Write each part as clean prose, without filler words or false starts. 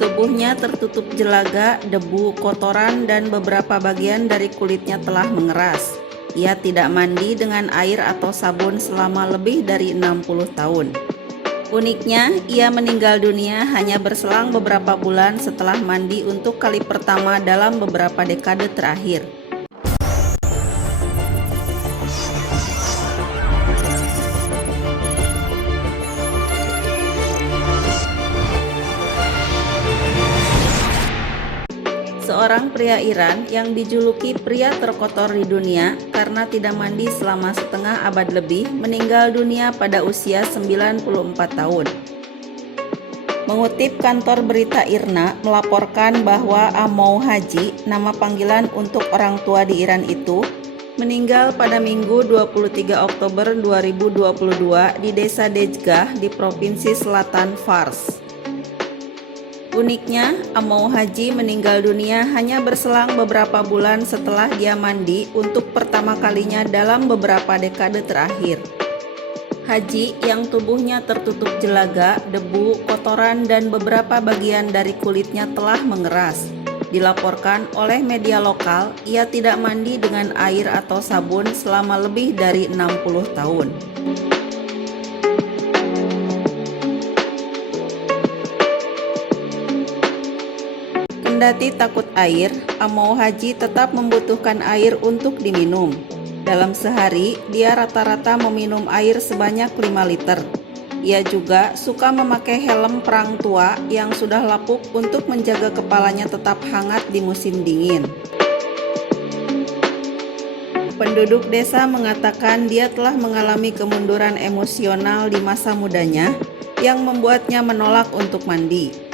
Tubuhnya tertutup jelaga, debu, kotoran, dan beberapa bagian dari kulitnya telah mengeras. Ia tidak mandi dengan air atau sabun selama lebih dari 60 tahun. Uniknya, ia meninggal dunia hanya berselang beberapa bulan setelah mandi untuk kali pertama dalam beberapa dekade terakhir. Seorang pria Iran yang dijuluki pria terkotor di dunia karena tidak mandi selama setengah abad lebih meninggal dunia pada usia 94 tahun. Mengutip kantor berita IRNA melaporkan bahwa Amou Haji, nama panggilan untuk orang tua di Iran itu, meninggal pada Minggu 23 Oktober 2022 di desa Dejgah di Provinsi Selatan Fars. Uniknya, Amou Haji meninggal dunia hanya berselang beberapa bulan setelah dia mandi untuk pertama kalinya dalam beberapa dekade terakhir. Haji yang tubuhnya tertutup jelaga, debu, kotoran, dan beberapa bagian dari kulitnya telah mengeras. Dilaporkan oleh media lokal, ia tidak mandi dengan air atau sabun selama lebih dari 60 tahun. Kendati takut air, Amou Haji tetap membutuhkan air untuk diminum. Dalam sehari, dia rata-rata meminum air sebanyak 5 liter. Ia juga suka memakai helm perang tua yang sudah lapuk untuk menjaga kepalanya tetap hangat di musim dingin. Penduduk desa mengatakan dia telah mengalami kemunduran emosional di masa mudanya yang membuatnya menolak untuk mandi.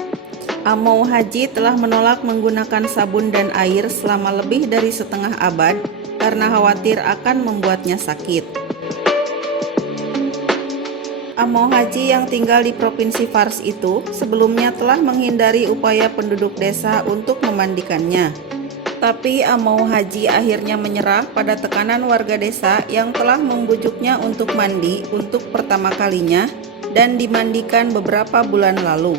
Amou Haji telah menolak menggunakan sabun dan air selama lebih dari setengah abad karena khawatir akan membuatnya sakit. Amou Haji yang tinggal di Provinsi Fars itu sebelumnya telah menghindari upaya penduduk desa untuk memandikannya. Tapi Amou Haji akhirnya menyerah pada tekanan warga desa yang telah membujuknya untuk mandi untuk pertama kalinya dan dimandikan beberapa bulan lalu.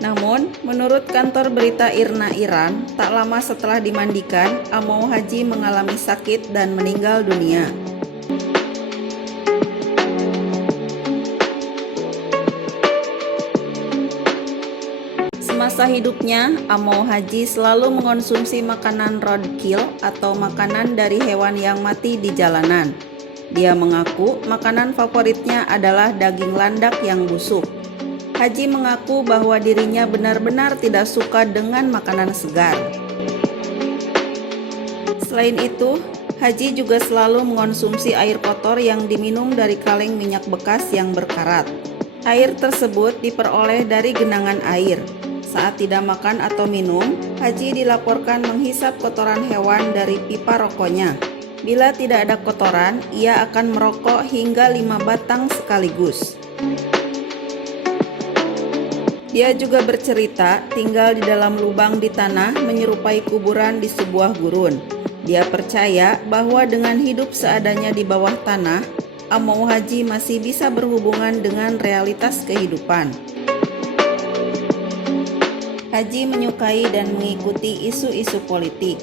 Namun, menurut kantor berita IRNA Iran, tak lama setelah dimandikan, Amou Haji mengalami sakit dan meninggal dunia. Semasa hidupnya, Amou Haji selalu mengonsumsi makanan roadkill atau makanan dari hewan yang mati di jalanan. Dia mengaku makanan favoritnya adalah daging landak yang busuk. Haji mengaku bahwa dirinya benar-benar tidak suka dengan makanan segar. Selain itu, Haji juga selalu mengonsumsi air kotor yang diminum dari kaleng minyak bekas yang berkarat. Air tersebut diperoleh dari genangan air. Saat tidak makan atau minum, Haji dilaporkan menghisap kotoran hewan dari pipa rokoknya. Bila tidak ada kotoran, ia akan merokok hingga 5 batang sekaligus. Dia juga bercerita tinggal di dalam lubang di tanah menyerupai kuburan di sebuah gurun. Dia percaya bahwa dengan hidup seadanya di bawah tanah, Amou Haji masih bisa berhubungan dengan realitas kehidupan. Haji menyukai dan mengikuti isu-isu politik.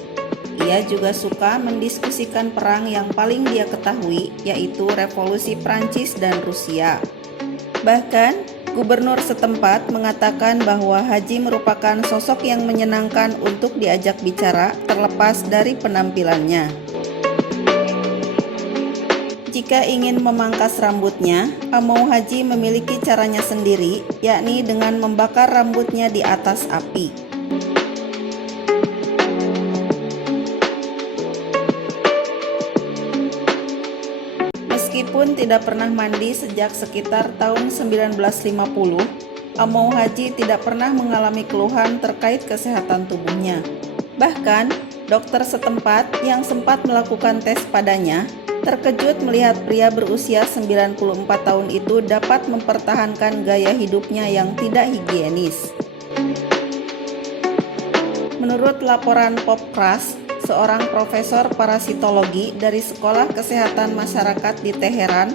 Ia juga suka mendiskusikan perang yang paling dia ketahui, yaitu Revolusi Prancis dan Rusia. Bahkan, gubernur setempat mengatakan bahwa Haji merupakan sosok yang menyenangkan untuk diajak bicara terlepas dari penampilannya. Jika ingin memangkas rambutnya, Amou Haji memiliki caranya sendiri, yakni dengan membakar rambutnya di atas api. Meskipun tidak pernah mandi sejak sekitar tahun 1950, Amou Haji tidak pernah mengalami keluhan terkait kesehatan tubuhnya. Bahkan, dokter setempat yang sempat melakukan tes padanya terkejut melihat pria berusia 94 tahun itu dapat mempertahankan gaya hidupnya yang tidak higienis. Menurut laporan Popcrash, seorang profesor parasitologi dari Sekolah Kesehatan Masyarakat di Teheran,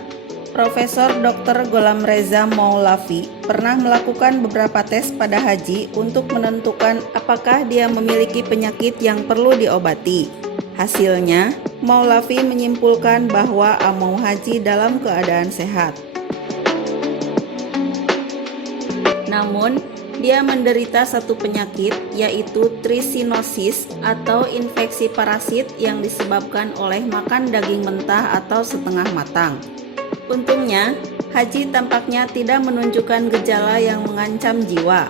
Profesor Dr. Gholam Reza Moulavi pernah melakukan beberapa tes pada Haji untuk menentukan apakah dia memiliki penyakit yang perlu diobati. Hasilnya, Moulavi menyimpulkan bahwa Amau Haji dalam keadaan sehat. Namun, dia menderita satu penyakit, yaitu trisinosis atau infeksi parasit yang disebabkan oleh makan daging mentah atau setengah matang. Untungnya, Haji tampaknya tidak menunjukkan gejala yang mengancam jiwa.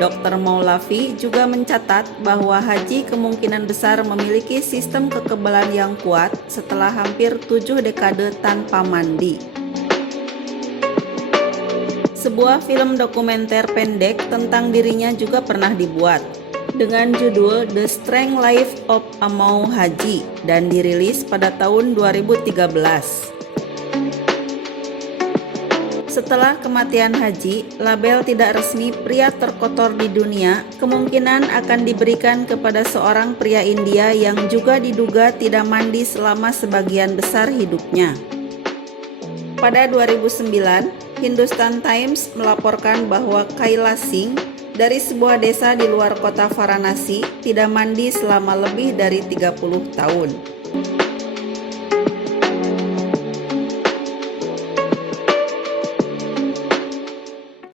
Dr. Moulavi juga mencatat bahwa Haji kemungkinan besar memiliki sistem kekebalan yang kuat setelah hampir 7 dekade tanpa mandi. Sebuah film dokumenter pendek tentang dirinya juga pernah dibuat dengan judul The Strange Life of Amau Haji dan dirilis pada tahun 2013. Setelah kematian Haji, label tidak resmi pria terkotor di dunia kemungkinan akan diberikan kepada seorang pria India yang juga diduga tidak mandi selama sebagian besar hidupnya. Pada 2009, Hindustan Times melaporkan bahwa Kailash Singh dari sebuah desa di luar kota Varanasi tidak mandi selama lebih dari 30 tahun.